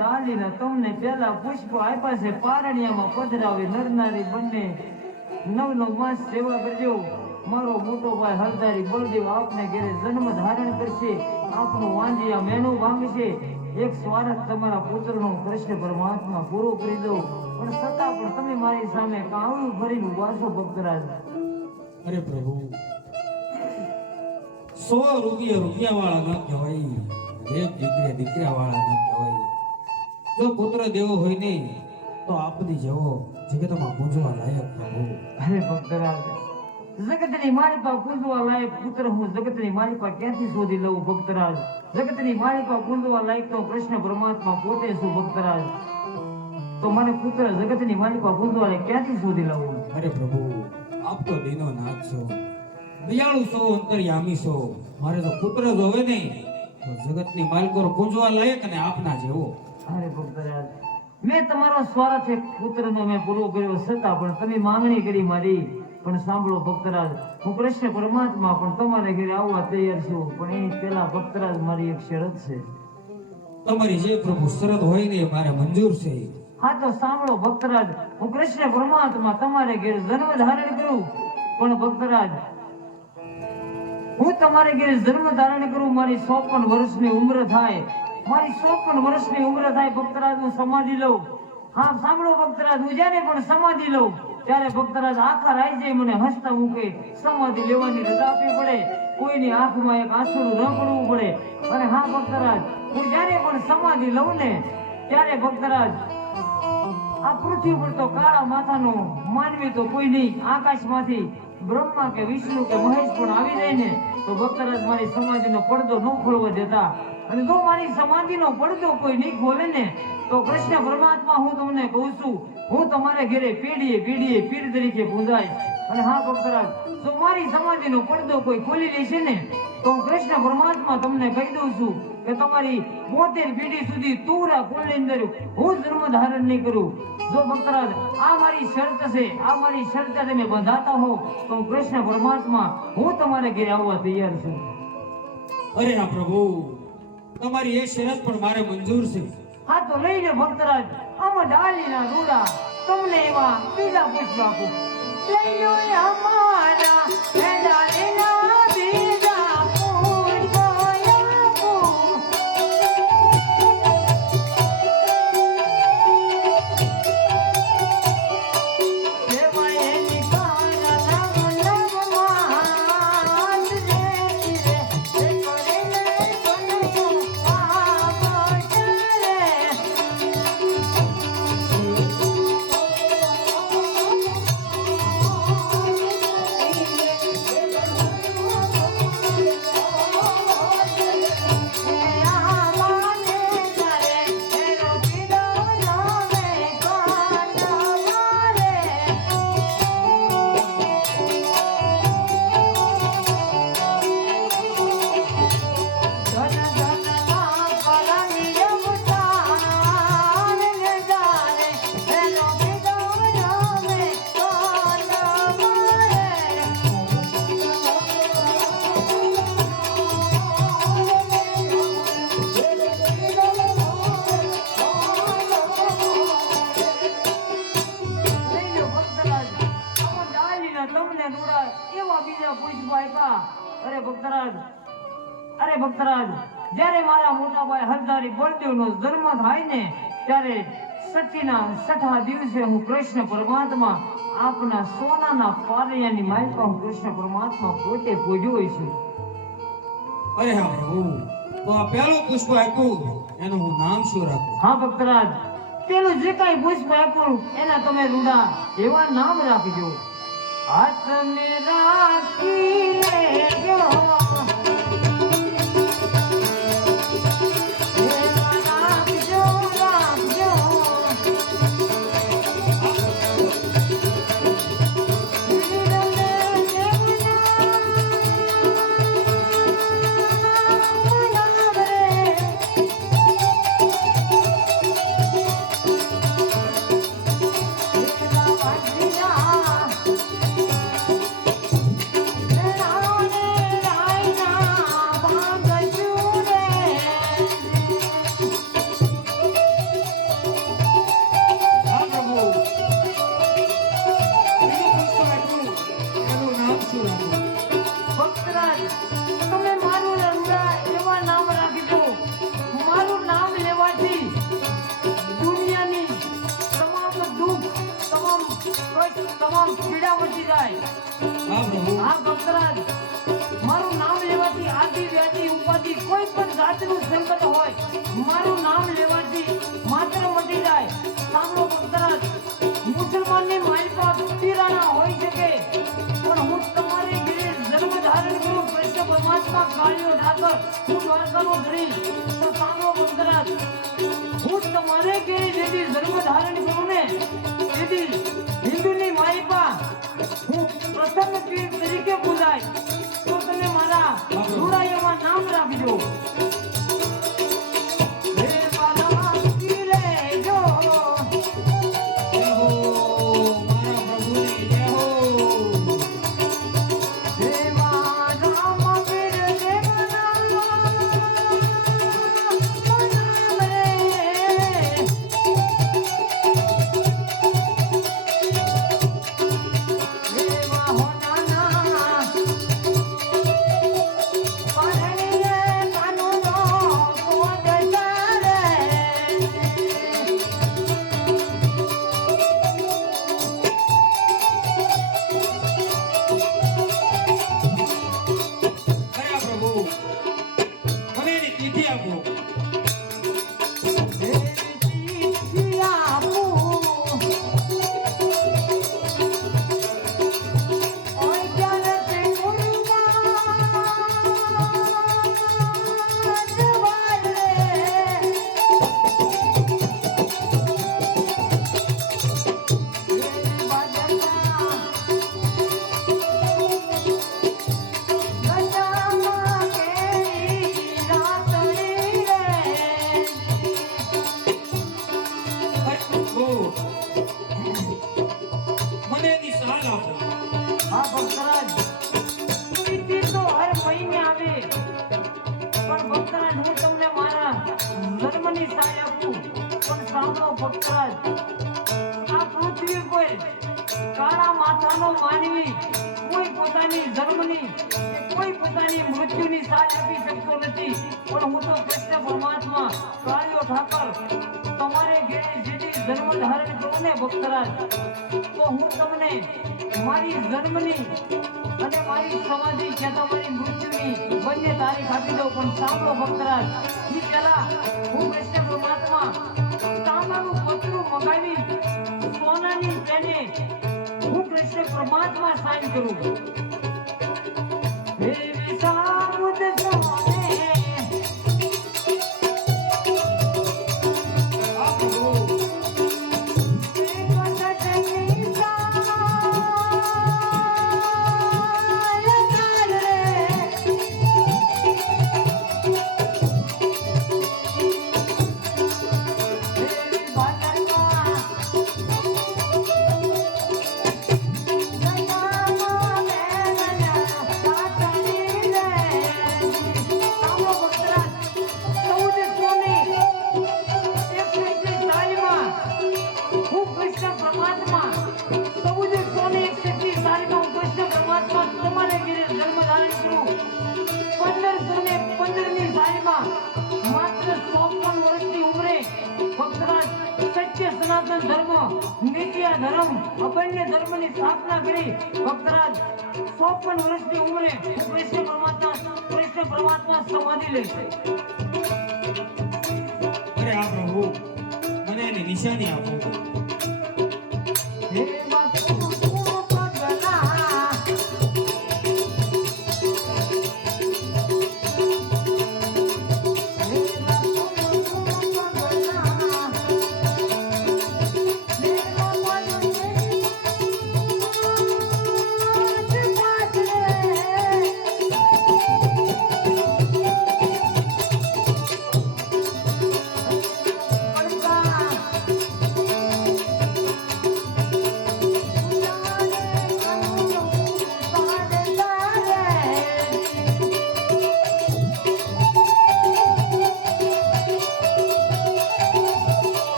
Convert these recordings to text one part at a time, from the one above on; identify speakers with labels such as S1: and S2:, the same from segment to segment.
S1: ડાલીને તમને પેલા પુષ્પો આપ્યા છે. પારણિયામાં પધરાવી, નરનારી બંને નવ નવ માસ સેવા કરજો. મારો મોટો ભાઈ હરદારી બળદેવ આપને ઘેરે જન્મ ધારણ કરશે. આપનું વાંજિયા મેનુ ભાંગશે. એક સ્વાર્થ તમારા પુત્રનો કૃષ્ણ પરમાત્મા પૂરો કરી દો. પણ છતાં પણ તમે મારી સામે કાવડું ભરીને છો, ભક્તરાજ.
S2: અરે પ્રભુ, સો રૂપિયા રૂપિયા વાળા ના કહેવાય. એક દીકરી દીકરા વાળા ના કહેવાય. જો પુત્ર દેવો હોય નહીં તો આપની જેવો. જગતમાં પૂજવા લાયક પ્રભુ.
S1: અરે ભક્તરાજ જગતની પાસે પૂજવા લાયક પુત્ર હું જગતની પાસે ક્યાંથી શોધી લઉં ભક્તરાજ? જગતની પાસે પૂજવા લાયક તો કૃષ્ણ પરમાત્મા પોતે છું ભક્તરાજ? તો મને પુત્ર જગતની માલિકા પૂજવા લાયક ક્યાંથી શોધી લઉં?
S2: અરે પ્રભુ આપ તો દીનો નાથ છો. દયાળુ છો અંતર્યામી છો. મારે તો પુત્ર જ હોવે નહીં. તો જગતની માલિકો પૂજવા લાયક અને આપના જેવો.
S1: અરે ભક્તરાજ મેં તમારો સ્વાર્થ એક પુત્રનો મેં પૂરો કર્યો છતાં પણ તમે માંગણી કરી મારી. પણ સાંભળો ભક્તરાજ હું કૃષ્ણ પરમાત્મા પણ તમારે ઘરે આવવા તૈયાર છું પણ એ પેલા ભક્તરાજ મારી એક શરત છે.
S2: તમારી જે પ્રભુ શરત હોય ને મારે મંજૂર છે.
S1: હા તો સાંભળો ભક્તરાજ હું કૃષ્ણ પરમાત્મા તમારે ઘેર જન્મ ધારણ કરું. પણ ભક્તરાજ હું તમારે ઘેર જન્મ ધારણ કરું મારી ચોપન વર્ષની ઉંમર થાય. મારી ચોપન વર્ષની ઉંમર થાય ભક્તરાજ હું સમાધિ લઉં. હા, સાંભળો ભક્તરાજ, હું જ્યારે પણ સમાધિ લઉં, ત્યારે ભક્તરાજ આખા રાજ્ય મને હસતા મૂકે, સમાધિ લેવાની રજા આપવી પડે, કોઈની આંખમાં એક આંસુડું ન પડવું પડે. અને હા, ભક્તરાજ, હું જ્યારે પણ સમાધિ લઉં ને, ત્યારે ભક્તરાજ, આ પૃથ્વી પર તો કાળા માથાનો માનવી તો કોઈ નહીં, આકાશમાંથી બ્રહ્મા કે વિષ્ણુ કે મહેશ પણ આવી જાય ને, તો ભક્તરાજ મારી સમાધિનો પડદો ન ખોલવા દેતા. અને જો મારી સમાધિનો પડદો કોઈ નહીં ખોલે ને, તો કૃષ્ણ પરમાત્મા હું તમને કહું છું, હું તમારે ઘરે પેઢીએ પેઢીએ પીર તરીકે પૂજાય અને હા, ભક્તરાજ, જો મારી સમાધિનો પડદો કોઈ ખોલી લેશે ને, તો કૃષ્ણ પરમાત્મા તમને કહી દઉં છું કે તમારી બોતેર પેઢી સુધી તુરા કુળની અંદર હું જન્મ ધારણ નહીં કરું. જો ભક્તરાજ, આ મારી શરત છે, આ મારી શરત તમે બંધાતા હો, તો કૃષ્ણ પરમાત્મા હું તમારે ઘરે આવવા તૈયાર છું.
S2: અરે ના પ્રભુ. તમારી એ શરત પણ મારે મંજૂર છે.
S1: હા, તો લઈ લે ભક્તરાજ. આમાં ડાલીના રૂડા. તમને એવા બીજા પૂછવા લઈ લો અમારા ભક્તરાજ જ્યારે મારા મોટા ભાઈ હરદારી બળદેવનો જન્મ થાય ને ત્યારે સતીના છઠ્ઠા દિવસે હું કૃષ્ણ પરમાત્મા આપના સોનાના પારૈયાની માલિકા હું કૃષ્ણ પરમાત્મા પોતે પૂજ્યો છું.
S2: અરે હા તો આ પહેલું પુષ્પ આપ્યું. એનું હું નામ શું રાખું?
S1: હા ભક્તરાજ પેલું જે કાંઈ પુષ્પ આપ્યું એના તમે રૂડા એવા નામ રાખજો. હાથ રાખી લેજો
S2: હું
S1: ગ્રીલ સાંભળો ભક્તરાજ હું તમારે કે જેથી ધર્મ ધારણ કરું ને તેથી હિન્દુની પા હું પ્રથમ પીર તરીકે બોલાય તો તમે મારા રૂડાઈઓમાં નામ રાખજો. ભક્તરાજ આ પૃથ્વી પર કાળા માથાનો માનવી, કોઈ પોતાની ધર્મની કોઈ પોતાની મૃત્યુની સાથ આપી શકતો નથી. પણ હું તો કૃષ્ણ પરમાત્મા કાળિયો ઠાકર, તમારે ઘેરે જેથી જન્મ ધારણ કરો ને ભક્તરાજ, તો હું તમને મારી જન્મની અને મારી સમાધિ કે તમારી મૃત્યુની બંને તારીખ આપી દઉં. પણ સાંભળો ભક્તરાજ, ઈ પહેલા હું કૃષ્ણ પરમાત્મા તાંબાનું પતરું મગાવી સોનાની તેને હું કૃષ્ણ પરમાત્મા સાઈન કરું. 54 વર્ષની ઉંમરે હું કૃષ્ણ પરમાત્મા કૃષ્ણ પરમાત્મા સમાધિ લઈશ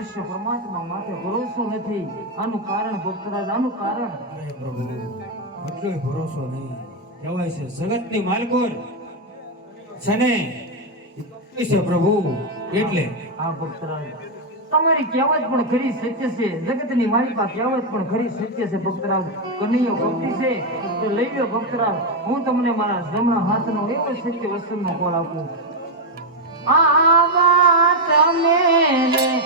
S1: કૃષ્ણ પરમાત્મા માટે ભરોસો નથી. આનું કારણ ભક્તરાજ આનું કારણ?
S2: પ્રભુ એટલો ભરોસો નહીં. કહેવાય છે જગતની માલકોર છે ને છે પ્રભુ એટલે.
S1: આ ભક્તરાજ. તમારી કહેવત પણ ખરી સત્ય છે જગતની માલિકા કહેવત પણ ખરી સત્ય છે ભક્તરાજ. કનૈયો ભક્તિ છે તો લઈ લો ભક્તરાજ. હું તમને મારા જમણા હાથનો એવો સત્ય વસ્તુનો કોલ આપું. આવા તમે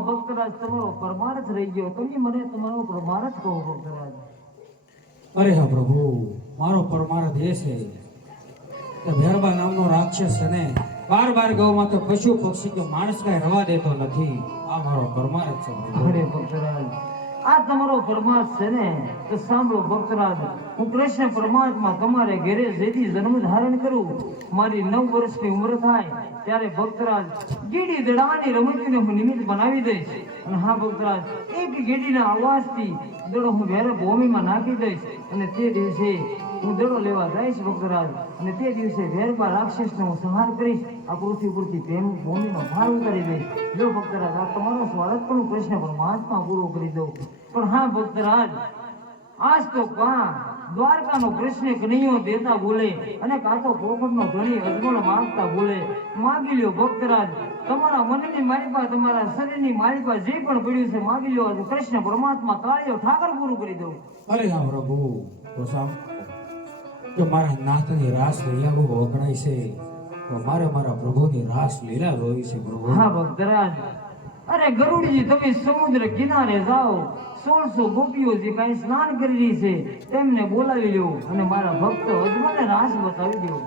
S1: વાતોમાં ભક્તરાજ તમારો પરમાર્થ રહી ગયો તમે મને તમારો પરમાર્થ કહો ભક્તરાજ
S2: અરે હા પ્રભુ મારો પરમાર્થ એ છે કે ભેરબા નામનો રાક્ષસ છે ને બાર બાર ગૌમાં તો પશુ પક્ષી કે માણસ કાંઈ રવા દેતો નથી. આ મારો પરમાર્થ છે.
S1: અરે ભક્તરાજ આ તમારો પરમાર્થ છે ને? તો સાંભળો ભક્તરાજ હું કૃષ્ણ પરમાત્મા તમારે ઘેરે જેથી જન્મ ધારણ કરું. મારી નવ વર્ષની ઉંમર થાય. ત્યારે ભક્તરાજ ગીડી દડાની રમતને હું નિમિત્ત બનાવી દઈશ. અને હા ભક્તરાજ, એક ગીડીના અવાજથી દડો હું વેરે ભૂમિમાં નાખી દઈશ. અને તે દિવસે હું દડો લેવા જઈશ ભક્તરાજ. અને તે દિવસે વેરમાં રાક્ષસનો હું સંહાર કરીશ. આ પૃથ્વી પૂરથી પ્રેમ ભૂમિનો ભાર ઉતારી દઈશ. જો ભક્તરાજ, આ તમારો સ્વાગત પણ હું કૃષ્ણ પરમાત્મા પૂરો કરી દઉં. પણ હા ભક્તરાજ, આજ તો કા દ્વારકાનો કૃષ્ણ કનૈયો દેતા બોલે અને કાતો પોપટનો ધણી અજમળ માંગતા બોલે. માગી લ્યો ભક્તરાજ તમારા મનની માલિપા તમારા શરીરની માલિપા જે પણ પડ્યું છે માગી લ્યો કૃષ્ણ પરમાત્મા કાળિયો ઠાકર પૂરું કરી દઉં.
S2: અરે હા પ્રભુ ગોસામ જો મારા નાથની રાસ લીલા બહુ વખણાય છે તો મારે મારા પ્રભુની રાસ લીલા જોઈ છે પ્રભુ.
S1: હા ભક્તરાજ અરે ગરુડજી, તમે સમુદ્ર કિનારે જાઓ, સોળસો ગોપીઓ જે કઈ સ્નાન કરી રહી છે, તેમને બોલાવી લ્યો અને મારા ભક્ત મને રાસ બતાવી દો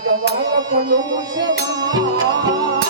S3: જગવાલ પલું સેવા.